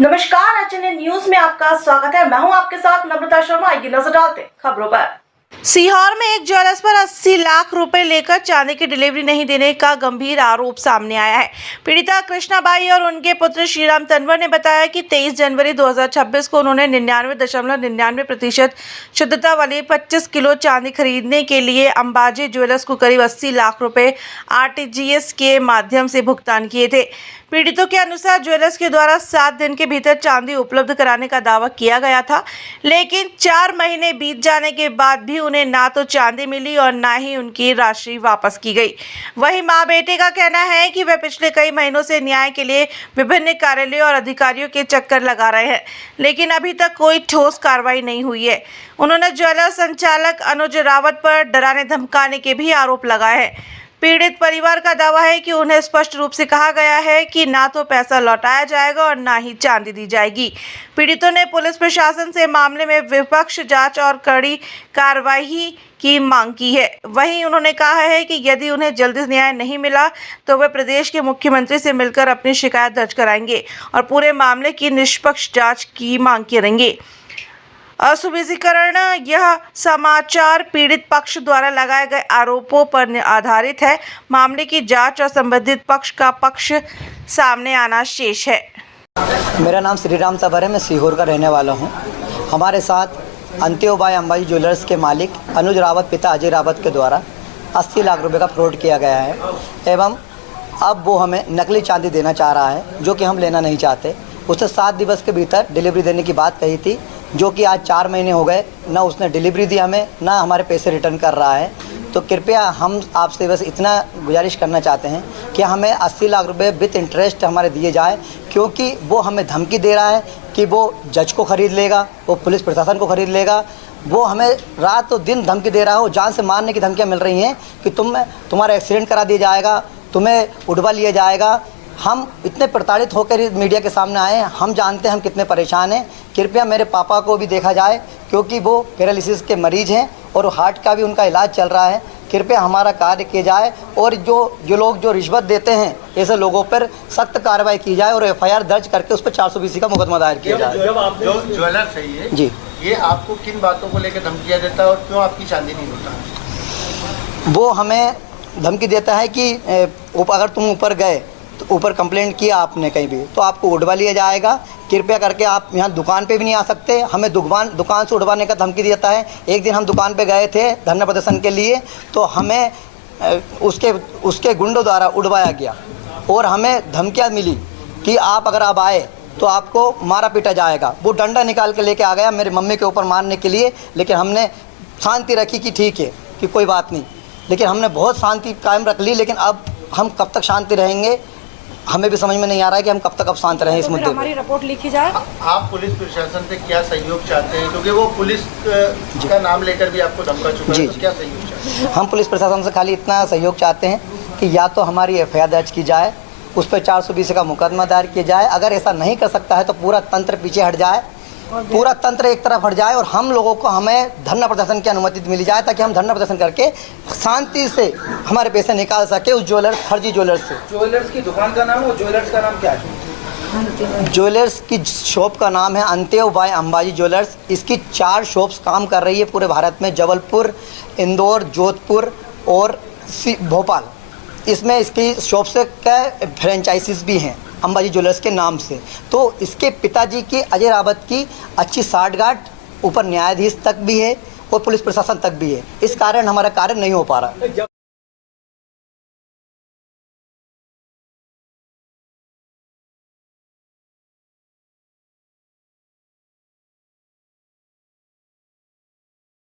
नमस्कार, HNN news में आपका स्वागत है। मैं हूं आपके साथ नम्रता शर्मा। आइए नजर डालते हैं खबरों पर। सीहोर में एक ज्वेलर्स पर 80 लाख रुपए लेकर चांदी की डिलीवरी नहीं देने का गंभीर आरोप सामने आया है। पीड़िता कृष्णाबाई और उनके पुत्र श्रीराम तंवर ने बताया कि 23 जनवरी 2026 को उन्होंने 99.99% शुद्धता वाली 25 किलो चांदी खरीदने के लिए अंबाजी ज्वेलर्स को करीब 80 लाख रुपए आरटीजीएस के माध्यम से भुगतान किए थे। पीड़ितों के अनुसार ज्वेलर्स के द्वारा 7 दिन के भीतर चांदी उपलब्ध कराने का दावा किया गया था, लेकिन 4 महीने बीत जाने के बाद भी उन्हें ना तो चांदी मिली और ना ही उनकी राशि वापस की गई। वहीं मां बेटे का कहना है कि वे पिछले कई महीनों से न्याय के लिए विभिन्न कार्यालयों और अधिकारियों के चक्कर लगा रहे हैं, लेकिन अभी तक कोई ठोस कार्रवाई नहीं हुई है। उन्होंने ज्वेलर्स संचालक अनुज रावत पर डराने धमकाने के भी आरोप लगाए हैं। पीड़ित परिवार का दावा है कि उन्हें स्पष्ट रूप से कहा गया है कि ना तो पैसा लौटाया जाएगा और ना ही चांदी दी जाएगी। पीड़ितों ने पुलिस प्रशासन से मामले में विपक्ष जांच और कड़ी कार्रवाई की मांग की है। वहीं उन्होंने कहा है कि यदि उन्हें जल्दी न्याय नहीं मिला तो वे प्रदेश के मुख्यमंत्री से मिलकर अपनी शिकायत दर्ज कराएंगे और पूरे मामले की निष्पक्ष जाँच की मांग करेंगे। असुविधिकरण यह समाचार पीड़ित पक्ष द्वारा लगाए गए आरोपों पर आधारित है। मामले की जांच और संबंधित पक्ष का पक्ष सामने आना शेष है। मेरा नाम श्रीराम तंवर है। मैं सीहोर का रहने वाला हूं। हमारे साथ अंत्योबाई अंबाजी ज्वेलर्स के मालिक अनुज रावत पिता अजय रावत के द्वारा 80 लाख रुपए का फ्रॉड किया गया है एवं अब वो हमें नकली चांदी देना चाह रहा है, जो कि हम लेना नहीं चाहते। उसने 7 दिवस के भीतर डिलीवरी देने की बात कही थी, जो कि आज 4 महीने हो गए, ना उसने डिलीवरी दी हमें, ना हमारे पैसे रिटर्न कर रहा है। तो कृपया हम आपसे बस इतना गुजारिश करना चाहते हैं कि हमें 80 लाख रुपए विथ इंटरेस्ट हमारे दिए जाए, क्योंकि वो हमें धमकी दे रहा है कि वो जज को ख़रीद लेगा, वो पुलिस प्रशासन को ख़रीद लेगा। वो हमें रात और दिन धमकी दे रहा है। वो जान से मारने की धमकियाँ मिल रही हैं कि तुम्हारा एक्सीडेंट करा दिया जाएगा, तुम्हें उड़वा लिया जाएगा। हम इतने प्रताड़ित होकर मीडिया के सामने आए हैं। हम जानते हैं हम कितने परेशान हैं। कृपया मेरे पापा को भी देखा जाए, क्योंकि वो पैरालिसिस के मरीज़ हैं और हार्ट का भी उनका इलाज चल रहा है। कृपया हमारा कार्य किया जाए और जो लोग जो रिश्वत देते हैं ऐसे लोगों पर सख्त कार्रवाई की जाए और एफआईआर दर्ज करके उस पर 420 का मुकदमा दायर किया जाए। जो ज्वेलर सही है जी, ये आपको किन बातों को लेकर धमकियाँ देता है और क्यों आपकी चांदी नहीं होता? वो हमें धमकी देता है कि अगर तुम ऊपर गए तो ऊपर कंप्लेंट किया आपने कहीं भी तो आपको उड़वा लिया जाएगा। कृपया करके आप यहाँ दुकान पे भी नहीं आ सकते। हमें दुकान से उड़वाने का धमकी देता है। एक दिन हम दुकान पे गए थे धरना प्रदर्शन के लिए, तो हमें उसके गुंडों द्वारा उड़वाया गया और हमें धमकियाँ मिली कि आप अगर आप आए तो आपको मारा पीटा जाएगा। वो डंडा निकाल के लेके आ गया मेरी मम्मी के ऊपर मारने के लिए, लेकिन हमने शांति रखी कि ठीक है कि कोई बात नहीं। लेकिन हमने बहुत शांति कायम रख ली, लेकिन अब हम कब तक शांति रहेंगे हमें भी समझ में नहीं आ रहा है कि हम कब तक अब शांत रहें इस मुद्दे पर। हमारी रिपोर्ट लिखी जाए। आप पुलिस प्रशासन से क्या सहयोग चाहते हैं, क्योंकि वो पुलिस का नाम लेकर भी आपको धमका चुका है, तो क्या सहयोग चाहते हैं? हम पुलिस प्रशासन से खाली इतना सहयोग चाहते हैं कि या तो हमारी एफआईआर दर्ज की जाए, उस पर 420 का मुकदमा दायर किया जाए। अगर ऐसा नहीं कर सकता है तो पूरा तंत्र पीछे हट जाए, पूरा तंत्र एक तरफ हट जाए और हम लोगों को हमें धरना प्रदर्शन की अनुमति मिली जाए, ताकि हम धरना प्रदर्शन करके शांति से हमारे पैसे निकाल सके उस फर्जी ज्वेलर्स से। ज्वेलर्स की दुकान का नाम और ज्वेलर्स का नाम क्या है? ज्वेलर्स की शॉप का नाम है अंत्योबाई अंबाजी ज्वेलर्स। इसकी 4 शॉप्स काम कर रही है पूरे भारत में, जबलपुर, इंदौर, जोधपुर और भोपाल। इसमें इसकी शॉप से का फ्रेंचाइजीज भी हैं अंबाजी ज्वेलर्स के नाम से। तो इसके पिताजी की अजय रावत की अच्छी साठगांठ ऊपर न्यायाधीश तक भी है और पुलिस प्रशासन तक भी है। इस कारण हमारा कार्य नहीं हो पा रहा।